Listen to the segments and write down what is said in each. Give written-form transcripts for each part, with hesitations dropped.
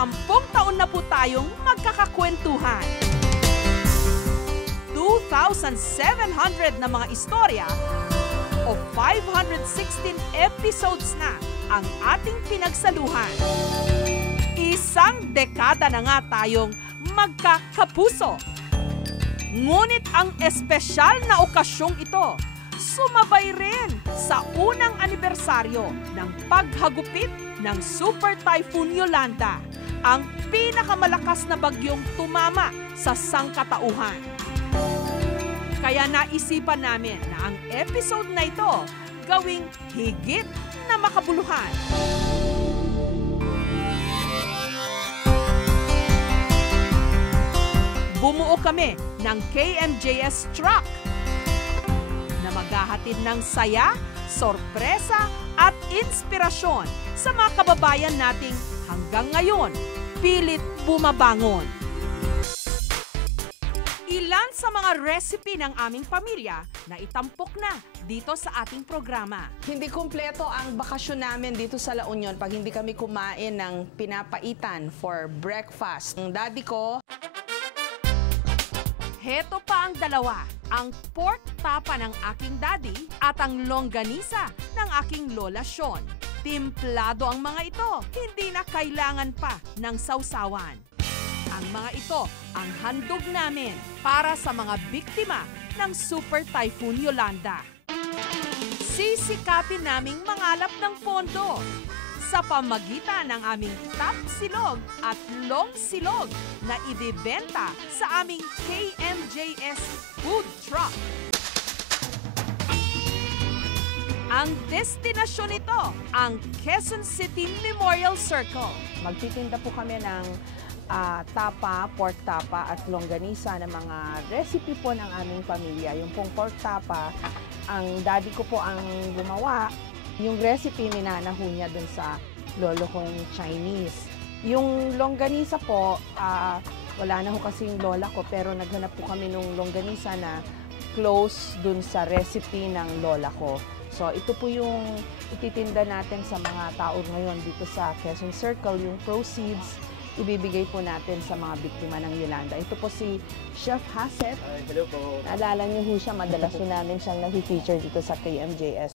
10 taon na po tayong magkakakwentuhan. 2,700 na mga istorya o 516 episodes na ang ating pinagsaluhan. Isang dekada na nga tayong magkakapuso. Ngunit ang espesyal na okasyong ito, sumabay rin sa unang anibersaryo ng paghagupit ng Super Typhoon Yolanda, ang pinakamalakas na bagyong tumama sa sangkatauhan. Kaya naisipan namin na ang episode na ito gawing higit na makabuluhan. Bumuo kami ng KMJS truck na maghahatid ng saya, sorpresa at inspirasyon sa mga kababayan nating hanggang ngayon pilit bumabangon. Ilan sa mga recipe ng aming pamilya na itampok na dito sa ating programa. Hindi kumpleto ang bakasyon namin dito sa La Union pag hindi kami kumain ng pinapaitan for breakfast. Ang daddy ko, heto pa ang dalawa, ang pork tapa ng aking daddy at ang longganisa ng aking lola Sean. Timplado ang mga ito, hindi na kailangan pa ng sausawan. Ang mga ito ang handog namin para sa mga biktima ng Super Typhoon Yolanda. Sisikapin naming mangalap ng pondo sa pamagitan ng aming top silog at long silog na ibibenta sa aming KMJS food truck. Ang destinasyon nito, ang Quezon City Memorial Circle. magtitinda po kami ng tapa, pork tapa at longganisa ng mga recipe po ng aming pamilya. Yung pong pork tapa, ang daddy ko po ang gumawa. Yung recipe minanaho niya dun sa lolo kong Chinese. Yung longganisa po, wala na ho kasing lola ko pero naghanap po kami ng longganisa na close dun sa recipe ng lola ko. So ito po yung ititinda natin sa mga tao ngayon dito sa Quezon Circle. Yung proceeds, ibibigay po natin sa mga biktima ng Yolanda. Ito po si Chef Haset. Hello po. Naalala niyo ho siya, madalas po namin siyang nag-feature dito sa KMJS.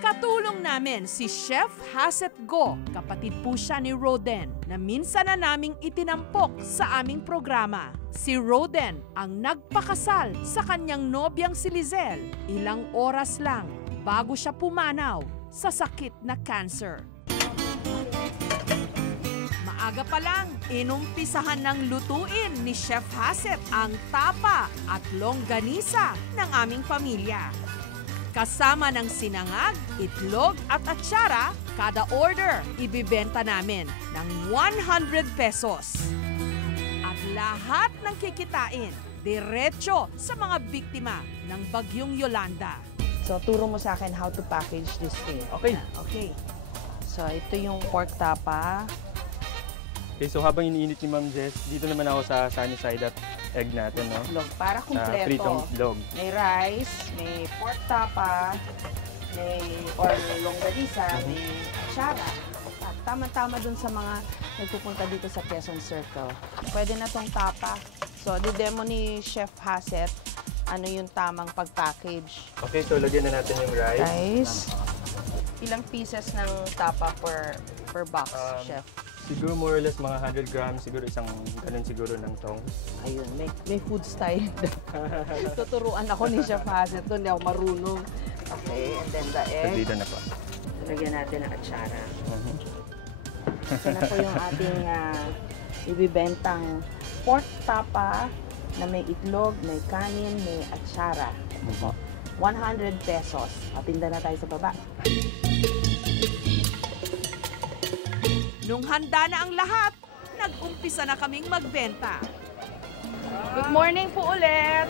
Katulong namin si Chef Haset Go, kapatid po siya ni Roden, na minsan na naming itinampok sa aming programa. Si Roden ang nagpakasal sa kanyang nobyang si Lizelle, ilang oras lang bago siya pumanaw sa sakit na cancer. Maaga pa lang, inumpisahan ng lutuin ni Chef Haset ang tapa at longganisa ng aming pamilya. Kasama ng sinangag, itlog at atsara, kada order ibibenta namin ng 100 pesos. At lahat ng kikitain, diretso sa mga biktima ng Bagyong Yolanda. So turo mo sa akin how to package this thing. Okay. Okay. So ito yung pork tapa. Okay, so habang iniinit ni Ma'am Jess, dito naman ako sa sunny side up egg natin, no? Itlog, para kumpleto. Pritong itlog. May rice, may pork tapa, may or longganisa, may atsara. At tama-tama dun sa mga nagpupunta dito sa Quezon Circle. Pwede na tong tapa. So, di-demo ni Chef Haset ano yung tamang pag-package. Okay, so lagyan na natin yung rice. Rice. Ilang pieces ng tapa per box, Chef? Siguro more or less mga 100 grams, siguro isang ganun siguro ng tong. Ayun, may food style. Tuturuan ako ni Chef Haset doon, hindi ako marunong. Okay, and then the egg. Dito na po. Lagyan natin ng atsara. Ito na po yung ating ibibentang pork tapa na may itlog, may kanin, may atsara. 100 pesos. Patinda na tayo sa baba. Nung handa na ang lahat, nag-umpisa na kaming magbenta. Good morning po ulit!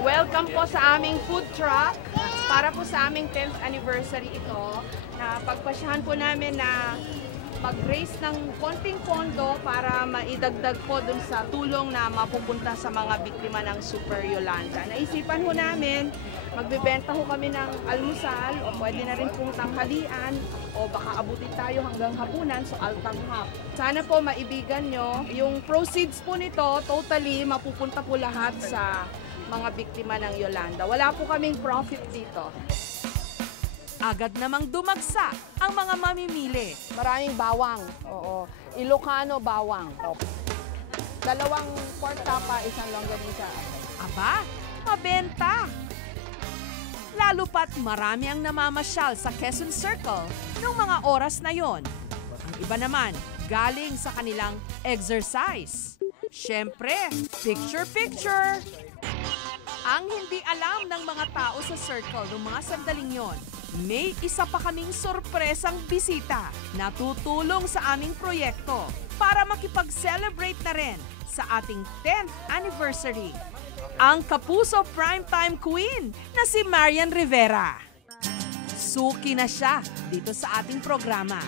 Welcome po sa aming food truck. Para po sa aming 10th anniversary ito, na pagpasyahan po namin na mag-raise ng konting pondo para maidagdag po dun sa tulong na mapupunta sa mga biktima ng Super Yolanda. Naisipan ho namin, magbebenta ho kami ng almusal o pwede na rin pong tanghalian o baka abutin tayo hanggang hapunan, so altanghap. Sana po maibigan nyo, yung proceeds po nito, totally mapupunta po lahat sa mga biktima ng Yolanda. Wala po kaming profit dito. Agad namang dumagsa ang mga mamimili. Maraming bawang. Oo. Ilocano bawang. Dalawang pork tapa, isang longganisa. Aba, mabenta! Lalo pat marami ang namamasyal sa Quezon Circle noong mga oras na yon. Ang iba naman, galing sa kanilang exercise. Siyempre, picture-picture! Ang hindi alam ng mga tao sa circle noong mga sandaling yon, may isa pa kaming sorpresang bisita na tutulong sa aming proyekto para makipag-celebrate na rin sa ating 10th anniversary. Ang Kapuso Primetime Queen na si Marian Rivera. Suki na siya dito sa ating programa.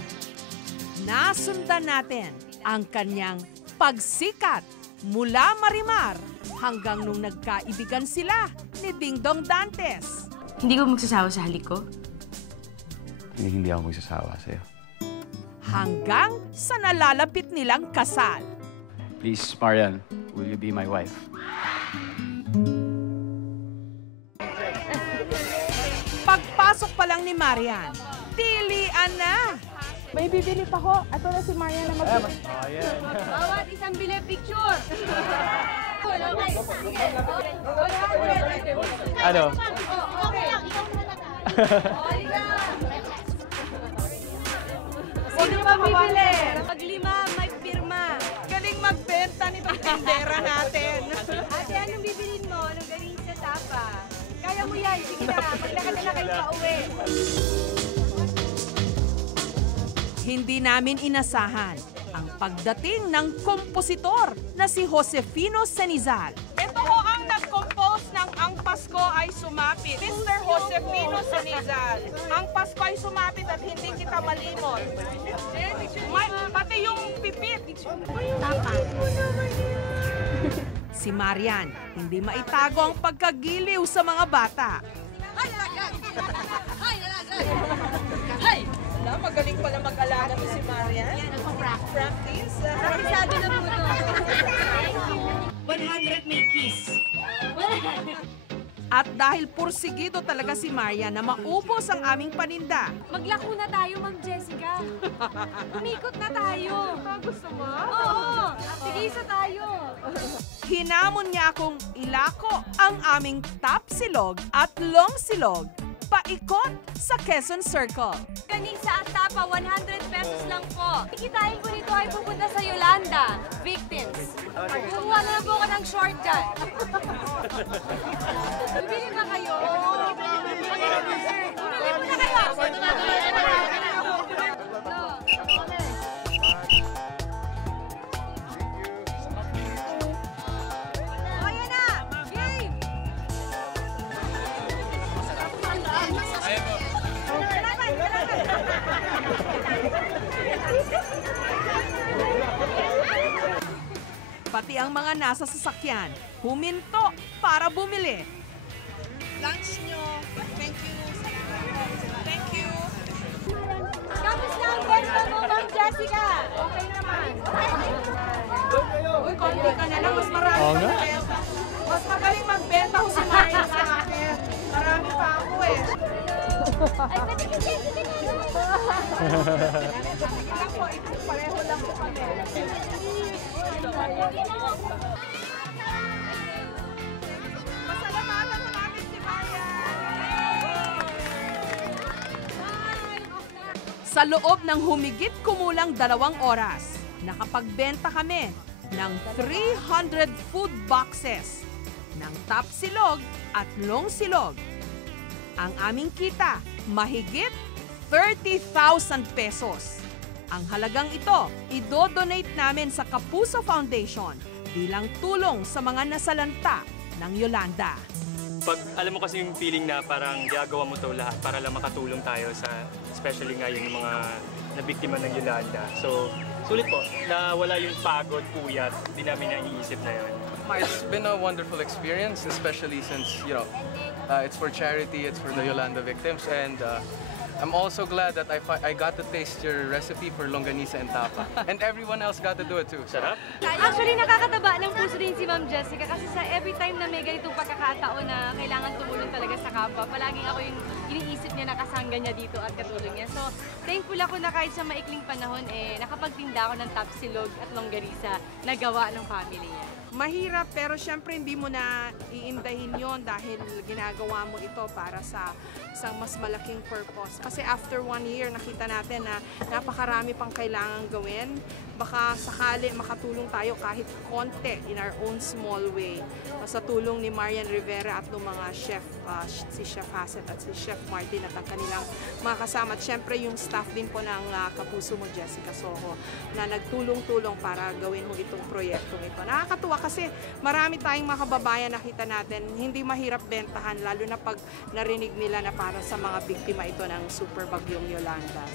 Nasundan natin ang kanyang pagsikat mula Marimar hanggang nung nagkaibigan sila ni Dingdong Dantes. Hindi ko magsasawa sa halik ko. Hindi ako magsasawa sa'yo. Hanggang sa nalalapit nilang kasal. Please, Marian, will you be my wife? Pagpasok pa lang ni Marian, tilian na. May bibili pa ho. Ito na si Maria na magbibili. Bawat isang bili picture. Ano? Sino pa bibili? Pag lima, may pirma. Galing magbenta ni tindera natin. Ate, anong bibilin mo? Anong galing sa tapa? Kaya mo yan. Sige na, maglakad na kayo pa uwi. Hindi namin inasahan ang pagdating ng kompositor na si Josefino Senizal. Ito ho ang nag-compose ng Ang Pasko Ay Sumapit. Mr. Josefino Senizal. Ang Pasko ay sumapit at hindi kita malimot. Pati yung pipit. Si Marian, hindi maitago ang pagkagiliw sa mga bata. Wala, magaling pala mag-alaga to si Marian. Practice. Sabi na po ito. 100 may kiss. At dahil pursigido talaga si Marian na maubos ang aming paninda, Maglako na tayo, Ma'am Jessica. Umikot na tayo. Gusto mo? Oo, tigisa tayo. hinamon niya akong ilako ang aming top silog at long silog paikot sa Quezon Circle. Ganisa at tapa, 100 pesos lang po. Kikitain ko nito ay pupunta sa Yolanda. Victims. Kumuha na lang po ko ng shortcut. Bibili na kayo. Bumili mo na kayo. Ayan na! Game! Pati ang mga nasa sasakyan, huminto para bumili. Lunch nyo. Thank you. Thank you. Kamusta ang benta mo, Ma'am Jessica? Okay naman. Uy, konti ka na lang. Mas marami Oo pa nga. magbenta. Mas magaling magbenta ko si Maria sa akin. Marami pa ako eh. Ay, pati ka, Jessica na. Sige lang po, pareho lang po kami. Pasalamatan mo namin si Maria. Sa loob ng humigit kumulang 2 oras, nakapagbenta kami ng 300 food boxes ng top silog at long silog. Ang aming kita, mahigit 30,000 pesos. Ang halagang ito, idodonate namin sa Kapuso Foundation bilang tulong sa mga nasalanta ng Yolanda. Pag alam mo kasi yung feeling na parang gagawa mo to lahat para lang makatulong tayo sa, especially nga yung mga na biktima ng Yolanda. So, sulit po na wala yung pagod, puyat, di namin naiisip na yun. It's been a wonderful experience, especially since, it's for charity, it's for the Yolanda victims, and I'm also glad that I got to taste your recipe for longanisa and tapa. And everyone else got to do it too. Sarap? Actually, nakakataba ng puso din si Ma'am Jessica kasi sa every time na may ganitong pagkakataon na kailangan tumulong talaga sa kapwa, palaging ako yung iniisip niya na kasangga niya dito at katulong niya. So, thankful ako na kahit sa maikling panahon, nakapagtinda ako ng tapsilog at longganisa na gawa ng family niya. Mahirap pero syempre hindi mo na iindahin yon dahil ginagawa mo ito para sa isang mas malaking purpose. Kasi after 1 year nakita natin na napakarami pang kailangan gawin. Baka sakali makatulong tayo kahit konti in our own small way. Sa tulong ni Marian Rivera at ng mga chef, si Chef Hassett at si Chef Martin at ang kanilang mga kasama. At syempre yung staff din po ng Kapuso Mo Jessica Soho na nagtulong-tulong para gawin mo itong proyektong ito. Nakakatuwa kasi marami tayong mga kababayan nakita natin, hindi mahirap bentahan lalo na pag narinig nila na para sa mga biktima ito ng super bagyong Yolanda.